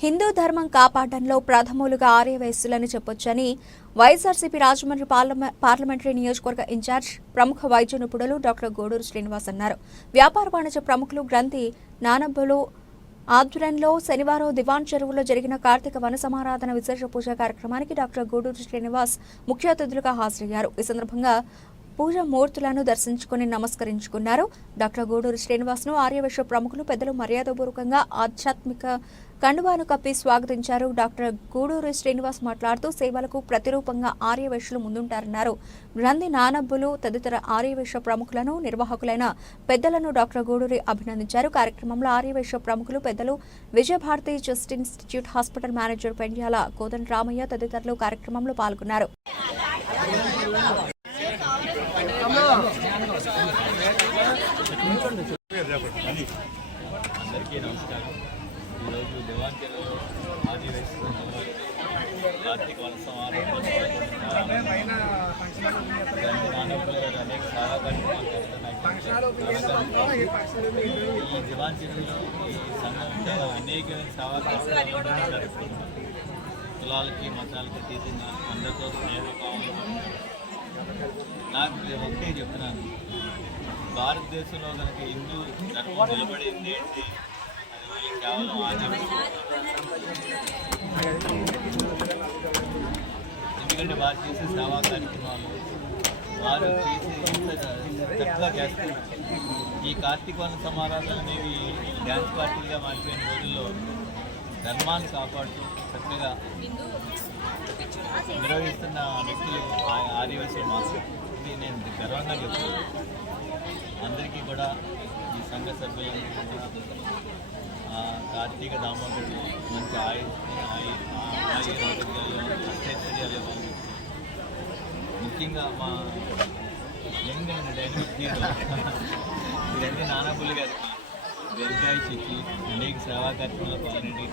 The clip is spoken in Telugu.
హిందూ ధర్మం కాపాడడంలో ప్రథములుగా ఆర్యవయస్సులని చెప్పొచ్చని వైఎస్ఆర్సీపీ రాజమండ్రి పార్లమె- పార్లమెంటరీ నియోజకవర్గ ఇన్ఛార్జ్ ప్రముఖ వైద్య నిపుణులు డాక్టర్ గూడూరు శ్రీనివాస్ అన్నారు. వ్యాపార వాణిజ్య ప్రముఖులు గ్రంథి నానబ్బులు ఆధ్వర్యంలో శనివారం దివాన్ చెరువులో జరిగిన కార్తీక వన సమారాధన విశేష పూజ కార్యక్రమానికి డాక్టర్ గూడూరు శ్రీనివాస్ ముఖ్య అతిథులుగా హాజరయ్యారు. ఈ సందర్భంగా పూజా మూర్తులను దర్శించుకుని నమస్కరించుకున్నారు. డాక్టర్ గూడూరు శ్రీనివాస్ను ఆర్యవైశ్య ప్రముఖులు పెద్దలు మర్యాదపూర్వకంగా ఆధ్యాత్మిక కండువాను కప్పి స్వాగతించారు. డాక్టర్ గూడూరు శ్రీనివాస్ మాట్లాడుతూ సేవలకు ప్రతిరూపంగా ఆర్యవైశ్యులు ముందుంటారన్నారు. గ్రంథి నానబ్బులు తదితర ఆర్యవైశ్య ప్రముఖులను నిర్వాహకులైన పెద్దలను డాక్టర్ గూడూరి అభినందించారు. కార్యక్రమంలో ఆర్యవైశ్య ప్రముఖులు పెద్దలు Vijayabharathi just institute hospital manager Pendyala Kodanda Ramaiah తదితరులు కార్యక్రమంలో పాల్గొన్నారు. అందరికీ నమస్కారం. ఈరోజు దివాంకెలో ఆదివేశ్వర కార్తీక వన సమారంభం అనేక సేవా కార్యక్రమాలు చేస్తున్నాయి. ఈ దివాంచెరులో ఈ సంఘంలో అనేక సేవా కార్యక్రమాలు జరుపుకుంటున్నాం కులాలకి మతాలకి తీసిన అందరితో స్నేహభావం నాకు ఒకటే చెప్తున్నాను. భారతదేశంలో కనుక హిందూ ధర్మం నిలబడింది ఏంటి? అది కేవలం ఆచరణ ఎందుకంటే వారు చేసే సేవా కార్యక్రమాలు వారు చేసే చక్కగా చేస్తున్నారు ఈ కార్తీక వన సమారాధనలు అనేవి డ్యాన్స్ పార్టీలుగా మారిపోయిన రోజుల్లో ధర్మాన్ని కాపాడుతూ చక్కగా నిర్వహిస్తున్న వ్యక్తులు ఆదివాసులు మాత్రం. ఇది నేను గర్వంగా చెప్తున్నాను. అందరికీ కూడా ఈ సంఘ సభ్యులందరికీ కూడా కార్తీక దామోదరుడు మంచి ఆయు ఆయు ఆయుర్వేదాలు అష్టైశ్వర్యాలు ముఖ్యంగా మా యంగ్ అండ్ డైనమిక్ హీరో ఇదంటే నానాబుల్లి గారికి దీర్ఘాయుష్ ఇచ్చి అనేక సేవా కార్యక్రమాలు పాల్గొనే